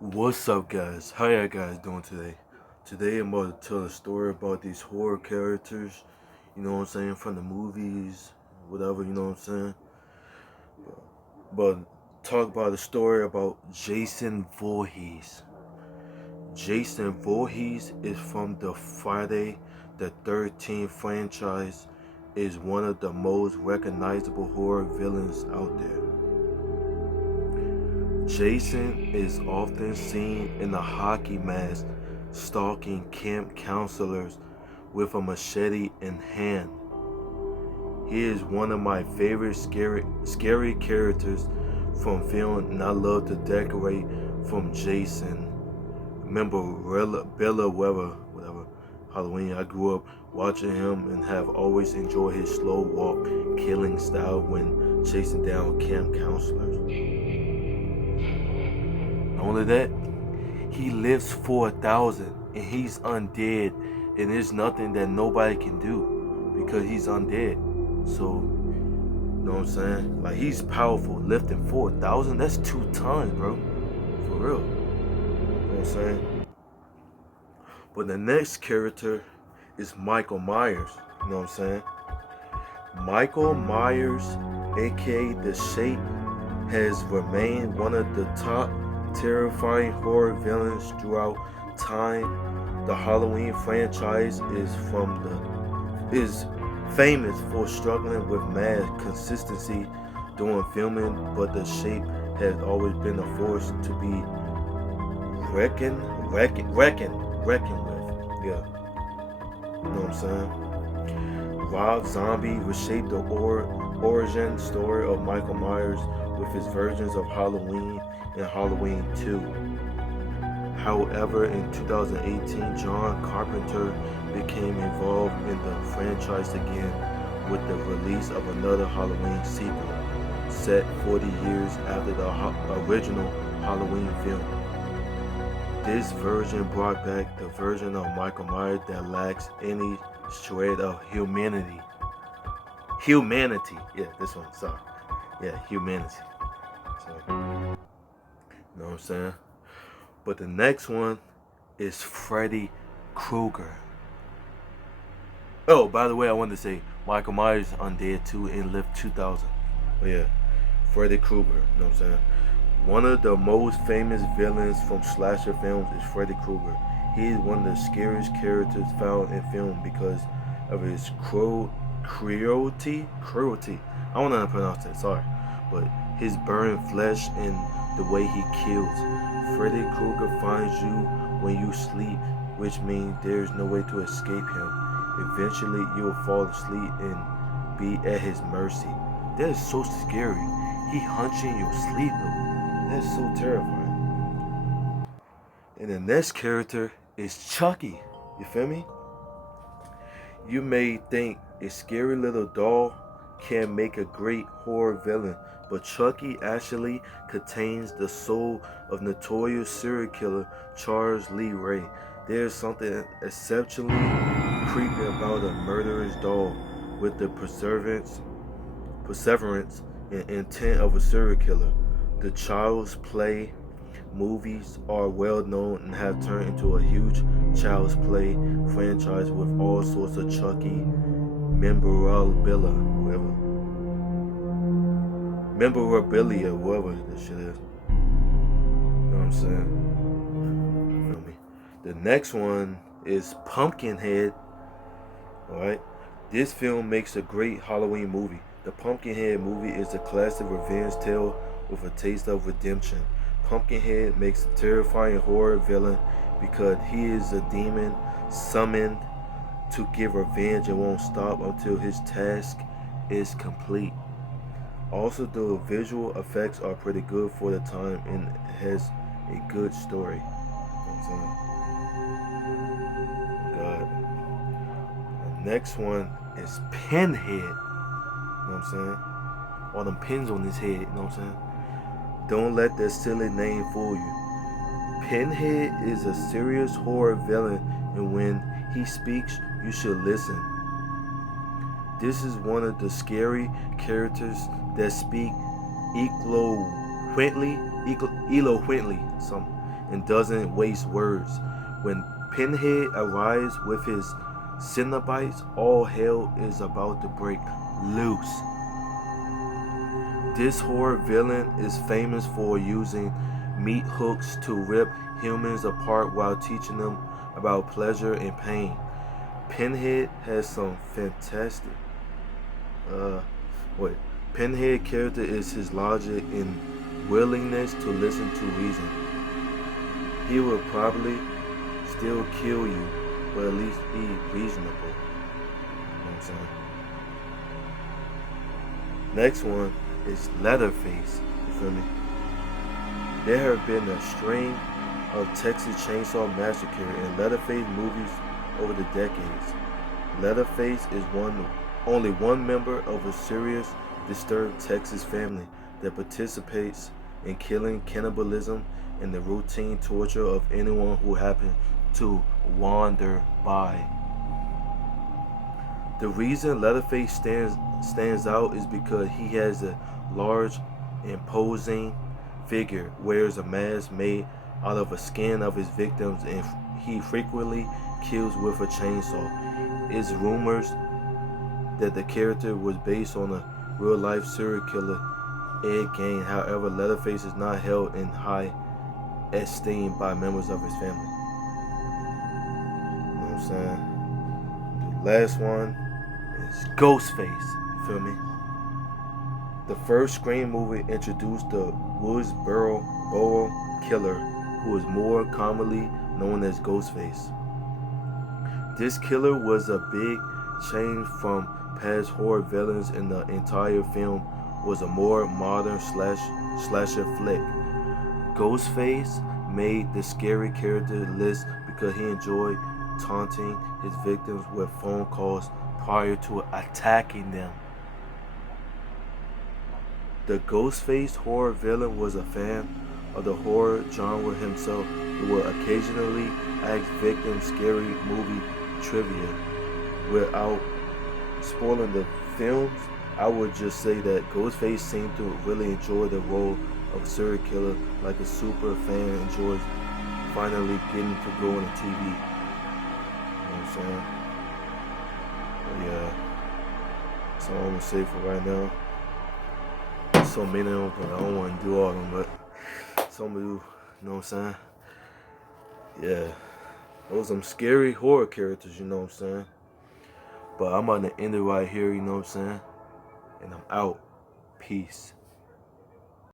What's up, guys? How y'all guys doing today? Today I'm about to tell a story about these horror characters, you know what I'm saying, from the movies, whatever, you know what I'm saying. But talk about a story about Jason Voorhees. Jason Voorhees is from the Friday the 13th franchise, is one of the most recognizable horror villains out there. Jason is often seen in a hockey mask stalking camp counselors with a machete in hand. He is one of my favorite scary characters from film, and I love to decorate from Jason. Remember Bella Weber, whatever, Halloween. I grew up watching him and have always enjoyed his slow walk killing style when chasing down camp counselors. Not only that, he lives for 1,000 and he's undead, and there's nothing that nobody can do because he's undead. So, you know what I'm saying? Like, he's powerful. Lifting 4,000, that's 2 tons, bro. For real. You know what I'm saying? But the next character is Michael Myers. You know what I'm saying? Michael Myers, aka The Shape, has remained one of the top terrifying horror villains throughout time. The Halloween franchise is famous for struggling with mad consistency during filming, but The Shape has always been a force to be reckoned with. Yeah, you know what I'm saying? Rob Zombie reshaped the origin story of Michael Myers with his versions of Halloween and Halloween 2. However, in 2018, John Carpenter became involved in the franchise again with the release of another Halloween sequel, set 40 years after the original Halloween film. This version brought back the version of Michael Myers that lacks any shred of humanity. Humanity. Yeah, this one. Sorry. Yeah, humanity. So, you know what I'm saying? But the next one is Freddy Krueger. Oh, by the way, I wanted to say Michael Myers undead too and lived 2,000. But yeah, Freddy Krueger. You know what I'm saying? One of the most famous villains from slasher films is Freddy Krueger. He is one of the scariest characters found in film because of his cruelty. I don't know how to pronounce that, sorry. But his burning flesh and the way he kills. Freddy Krueger finds you when you sleep, which means there's no way to escape him. Eventually, you'll fall asleep and be at his mercy. That is so scary. He hunts you in your sleep, though. That's so terrifying. And the next character is Chucky. You feel me? You may think a scary little doll can make a great horror villain, but Chucky actually contains the soul of notorious serial killer Charles Lee Ray. There's something exceptionally creepy about a murderous doll with the perseverance and intent of a serial killer. The Child's Play movies are well known and have turned into a huge Child's Play franchise with all sorts of Chucky memorabilia, whatever this shit is. You know what I'm saying? Feel me? The next one is Pumpkinhead. Alright? This film makes a great Halloween movie. The Pumpkinhead movie is a classic revenge tale with a taste of redemption. Pumpkinhead makes a terrifying horror villain because he is a demon summoned to give revenge and won't stop until his task is complete. Also, the visual effects are pretty good for the time and has a good story. You know what I'm saying? God. The next one is Pinhead. You know what I'm saying? All them pins on his head, you know what I'm saying? Don't let that silly name fool you. Pinhead is a serious horror villain, and when he speaks, you should listen. This is one of the scary characters that speak eloquently, and doesn't waste words. When Pinhead arrives with his Cenobites, all hell is about to break loose. This horror villain is famous for using meat hooks to rip humans apart while teaching them about pleasure and pain. Pinhead has some fantastic. Uh, wait. Pinhead character is his logic and willingness to listen to reason. He will probably still kill you, but at least be reasonable. You know what I'm saying? Next one is Leatherface. You feel me? There have been a string of Texas Chainsaw Massacre and Leatherface movies over the decades. Leatherface is only one member of a serious, disturbed Texas family that participates in killing, cannibalism, and the routine torture of anyone who happens to wander by. The reason Leatherface stands out is because he has a large, imposing figure, wears a mask made out of the skin of his victims, and he frequently kills with a chainsaw. It's rumors that the character was based on a real-life serial killer, Ed Gein. However, Leatherface is not held in high esteem by members of his family. You know what I'm saying? The last one is Ghostface. You feel me? The first Scream movie introduced the Woodsboro killer, who is more commonly known as Ghostface. This killer was a big change from past horror villains, and the entire film was a more modern slasher flick. Ghostface made the scary character list because he enjoyed taunting his victims with phone calls prior to attacking them. The Ghostface horror villain was a fan of the horror genre himself, who would occasionally ask victims scary movie trivia. Without spoiling the films, I would just say that Ghostface seemed to really enjoy the role of serial killer, like a super fan enjoys finally getting to go on the TV. You know what I'm saying? But yeah, that's all I'm gonna say for right now. There's so many of them, but I don't want to do all of them. But some of you know what I'm saying? Yeah, those are some scary horror characters. You know what I'm saying? But I'm about to end it right here. You know what I'm saying? And I'm out. Peace.